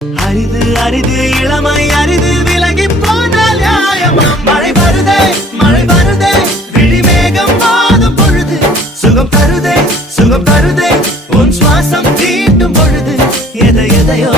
அரிது அரிது இளமை அரிது விலகி போனால் நியாயமா? மழை வருதே விழிமேகம் வாதும் பொழுது சுகம் தருதே உன் சுவாசம் தீட்டும் பொழுது எதையோ